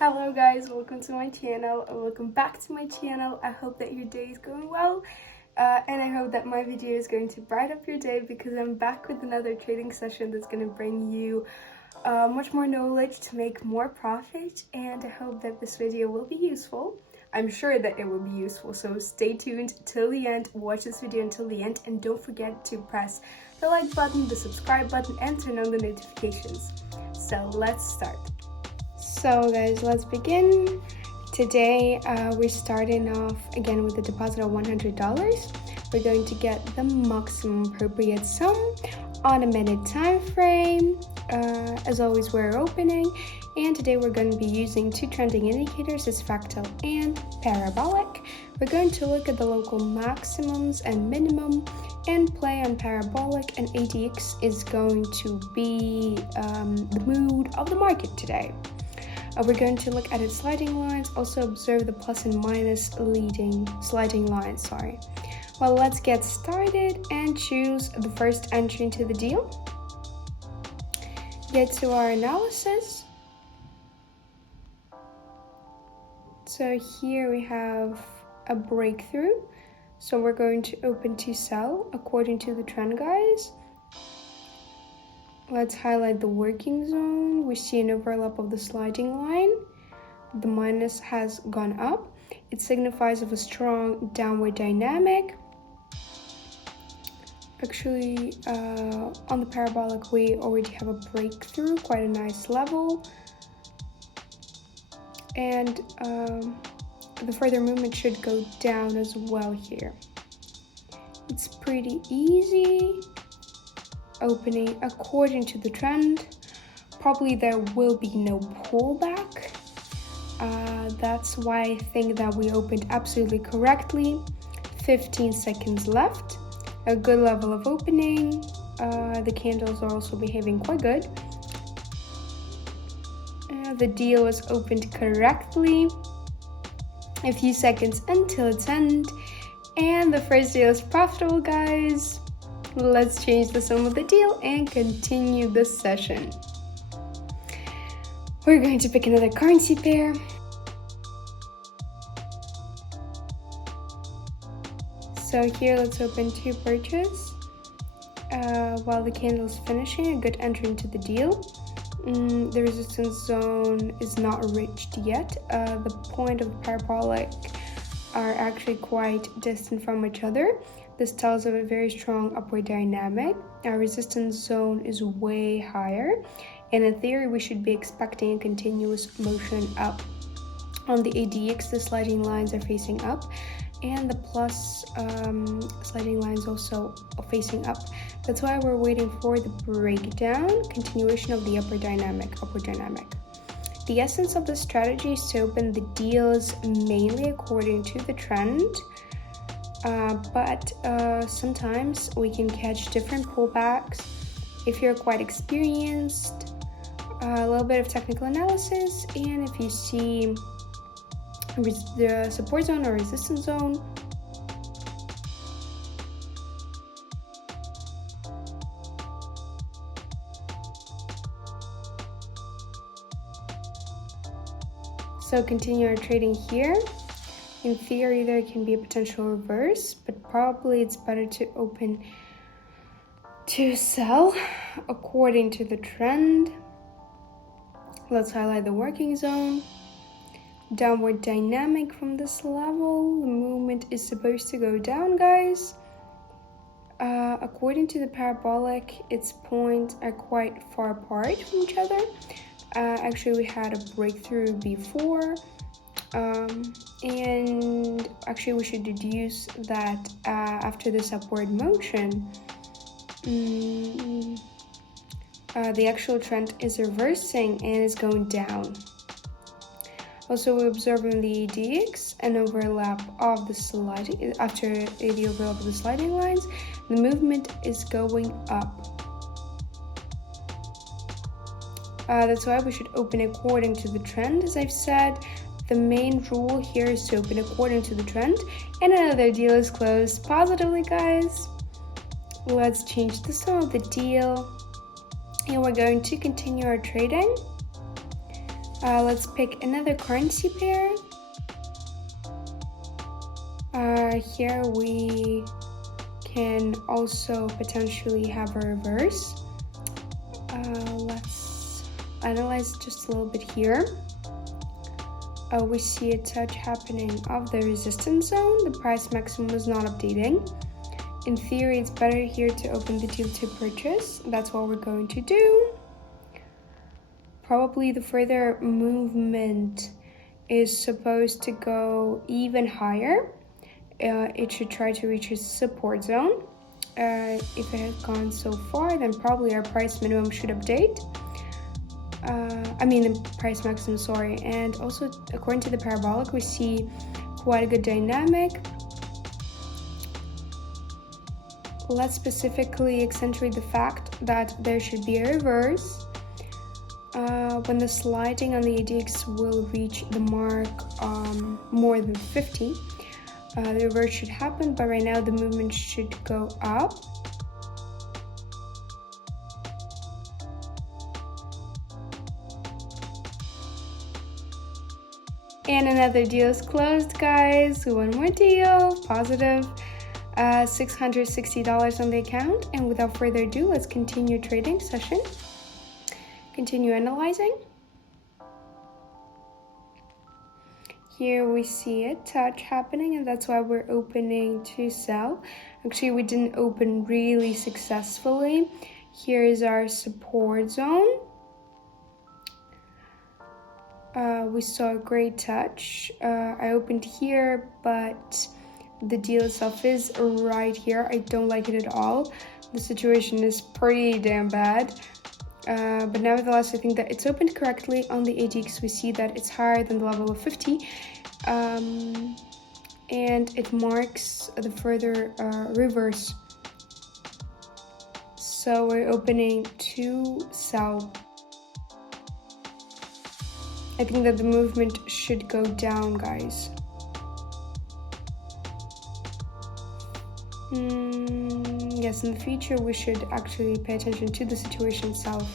Hello guys, welcome to my channel, or welcome back to my channel. I hope that your day is going well, and I hope that my video is going to brighten up your day because I'm back with another trading session that's going to bring you much more knowledge to make more profit, and I hope that this video will be useful. I'm sure that it will be useful, so stay tuned till the end, watch this video until the end, and don't forget to press the like button, the subscribe button, and turn on the notifications. So let's start. So guys, let's begin. Today we're starting off again with a deposit of $100. We're going to get the maximum appropriate sum on a minute time frame. As always, we're opening, and today we're going to be using two trending indicators as fractal and parabolic. We're going to look at the local maximums and minimum and play on parabolic, and ADX is going to be the mood of the market today. We're going to look at its sliding lines, also observe the plus and minus sliding lines. Well, let's get started and choose the first entry into the deal. Get to our analysis. So here we have a breakthrough. So we're going to open to sell according to the trend, guys. Let's highlight the working zone. We see an overlap of the sliding line. The minus has gone up. It signifies of a strong downward dynamic. Actually, on the parabolic, we already have a breakthrough, quite a nice level. And the further movement should go down as well here. It's pretty easy. Opening according to the trend. Probably there will be no pullback. That's why I think that we opened absolutely correctly. 15 seconds left. A good level of opening. The candles are also behaving quite good. The deal was opened correctly. A few seconds until its end. And the first deal is profitable, guys. Let's change the sum of the deal and continue this session. We're going to pick another currency pair. So here, let's open to purchase. While the candle is finishing, a good entry into the deal. The resistance zone is not reached yet. The point of the parabolic are actually quite distant from each other. This tells of a very strong upward dynamic. Our resistance zone is way higher, and in theory we should be expecting a continuous motion up. On the ADX, the sliding lines are facing up, and the plus sliding lines also facing up. That's why we're waiting for the breakdown, continuation of the upward dynamic. The essence of the strategy is to open the deals mainly according to the trend, but sometimes we can catch different pullbacks. If you're quite experienced, a little bit of technical analysis, and if you see the support zone or resistance zone, so continue our trading here. In theory, there can be a potential reverse, but probably it's better to open to sell according to the trend. Let's highlight the working zone. Downward dynamic from this level. The movement is supposed to go down, guys. According to the parabolic, its points are quite far apart from each other. Actually, we had a breakthrough before. And actually we should deduce that after this upward motion, the actual trend is reversing and is going down. Also, we're observing the ADX, an overlap of the sliding, after the overlap of the sliding lines, the movement is going up. That's why we should open according to the trend, as I've said. The main rule here is to open according to the trend, and another deal is closed positively, guys. Let's change the sum of the deal, and we're going to continue our trading. Let's pick another currency pair. Here we can also potentially have a reverse. Let's analyze just a little bit here. We see a touch happening of the resistance zone. The price maximum is not updating. In theory, it's better here to open the deal to purchase. That's what we're going to do. Probably the further movement is supposed to go even higher. It should try to reach its support zone. If it has gone so far, then probably our price minimum should update. The price maximum, sorry. And also, according to the parabolic, we see quite a good dynamic. Let's specifically accentuate the fact that there should be a reverse. When the sliding on the ADX will reach the mark more than 50, the reverse should happen, but right now the movement should go up. And another deal is closed, guys. One more deal, positive. $660 on the account. And without further ado, let's continue trading session. Continue analyzing. Here we see a touch happening, and that's why we're opening to sell. Actually, we didn't open really successfully. Here is our support zone. We saw a great touch. I opened here, but the deal itself is right here. I don't like it at all. The situation is pretty damn bad. But nevertheless, I think that it's opened correctly on the ADX. We see that it's higher than the level of 50. And it marks the further reverse. So we're opening to sell. I think that the movement should go down, guys. Yes, in the future we should actually pay attention to the situation itself.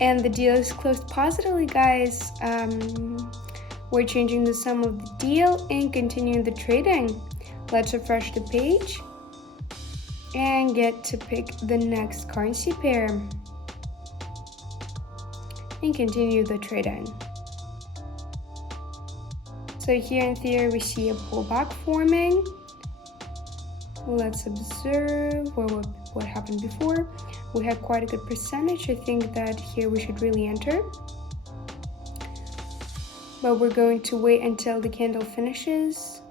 And the deal is closed positively, guys. We're changing the sum of the deal and continuing the trading. Let's refresh the page and get to pick the next currency pair and continue the trading. So here in theory we see a pullback forming. Let's observe what happened before. We had quite a good percentage. I think that here we should really enter. But we're going to wait until the candle finishes.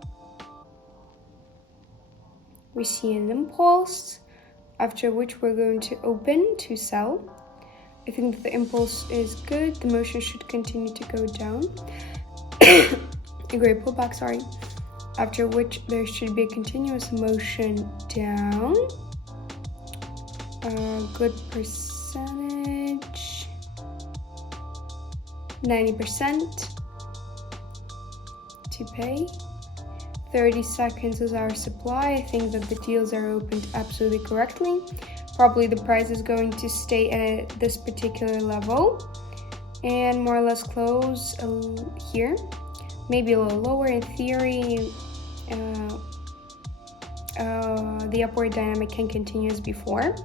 We see an impulse, after which we're going to open to sell. I think that the impulse is good. The motion should continue to go down. A great pullback, sorry. After which there should be a continuous motion down. Good percentage. 90% to pay. 30 seconds is our supply. I think that the deals are opened absolutely correctly. Probably the price is going to stay at this particular level and more or less close here, maybe a little lower. In theory, the upward dynamic can continue as before,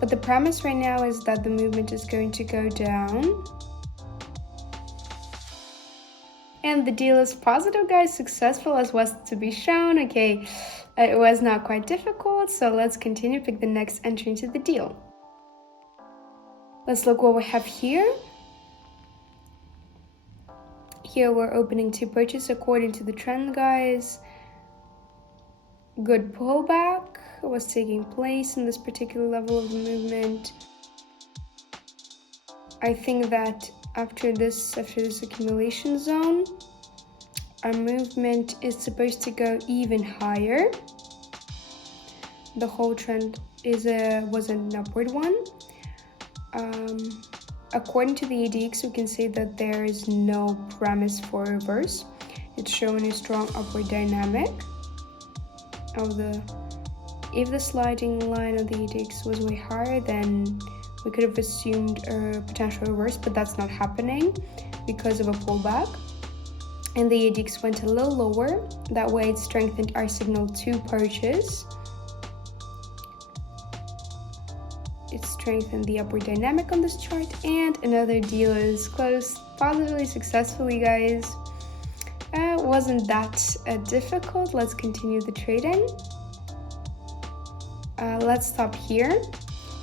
but the premise right now is that the movement is going to go down. And the deal is positive, guys, successful as was to be shown. Okay, it was not quite difficult, so let's continue, pick the next entry into the deal. Let's look what we have here. Here we're opening to purchase according to the trend, guys. Good pullback was taking place in this particular level of the movement. I think that after this accumulation zone, our movement is supposed to go even higher. The whole trend was an upward one. According to the ADX, we can say that there is no premise for reverse. It's showing a strong upward dynamic of if the sliding line of the ADX was way higher, then We could have assumed a potential reverse, but that's not happening because of a pullback. And the ADX went a little lower. That way it strengthened our signal to purchase. It strengthened the upward dynamic on this chart, and another deal is closed positively, successfully, guys. Wasn't that difficult. Let's continue the trading. Let's stop here.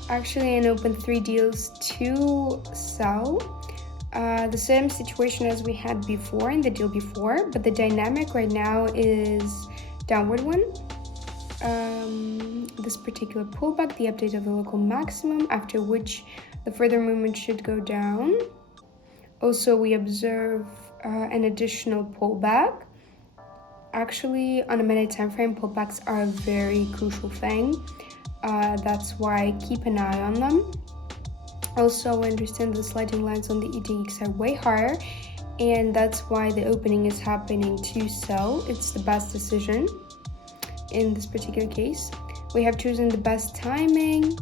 Actually, I opened 3 deals to sell. The same situation as we had before in the deal before, but the dynamic right now is downward one. This particular pullback, the update of the local maximum, after which the further movement should go down. Also, we observe an additional pullback. Actually, on a minute time frame, pullbacks are a very crucial thing. That's why keep an eye on them. Also, understand the sliding lines on the EDX are way higher, and that's why the opening is happening to sell. It's the best decision in this particular case. We have chosen the best timing.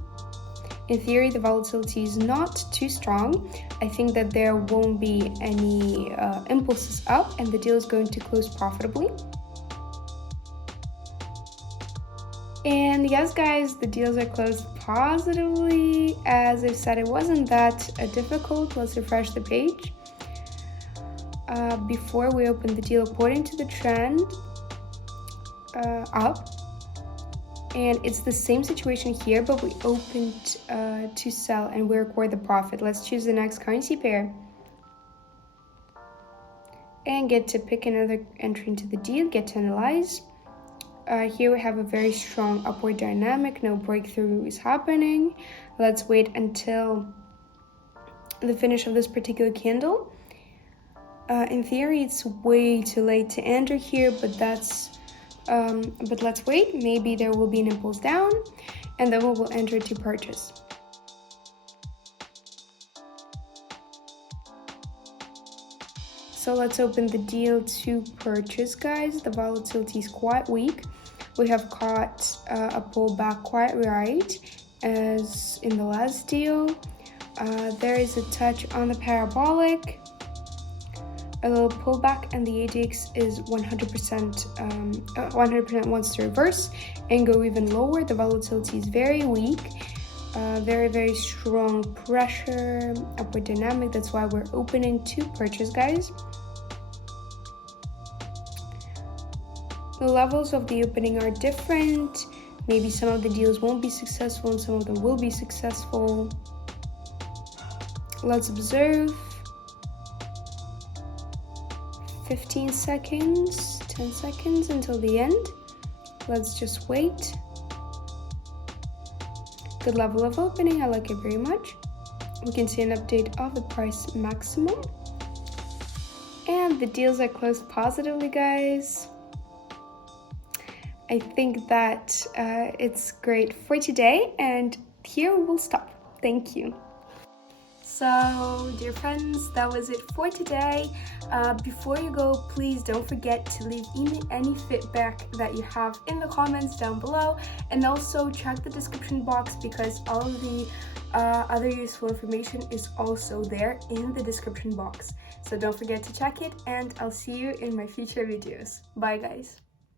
In theory, the volatility is not too strong. I think that there won't be any impulses up, and the deal is going to close profitably. And yes, guys, the deals are closed positively. As I said, it wasn't that difficult. Let's refresh the page. Before we opened the deal according to the trend, up. And it's the same situation here, but we opened to sell and we record the profit. Let's choose the next currency pair and get to pick another entry into the deal, get to analyze. Here we have a very strong upward dynamic, no breakthrough is happening. Let's wait until the finish of this particular candle. In theory, it's way too late to enter here, but let's wait. Maybe there will be an impulse down, and then we will enter to purchase. So let's open the deal to purchase, guys. The volatility is quite weak. We have caught a pullback quite right as in the last deal. There is a touch on the parabolic, a little pullback, and the ADX is 100% wants to reverse and go even lower. The volatility is very weak, very strong pressure, upward dynamic. That's why we're opening to purchase, guys. The levels of the opening are different. Maybe some of the deals won't be successful and some of them will be successful. Let's observe. 15 seconds, 10 seconds until the end. Let's just wait. Good level of opening, I like it very much. We can see an update of the price maximum. And the deals are closed positively, guys. I think that it's great for today, and here we will stop. Thank you. So, dear friends, that was it for today. Before you go, please don't forget to leave any feedback that you have in the comments down below, and also check the description box because all of the other useful information is also there in the description box. So don't forget to check it, and I'll see you in my future videos. Bye, guys.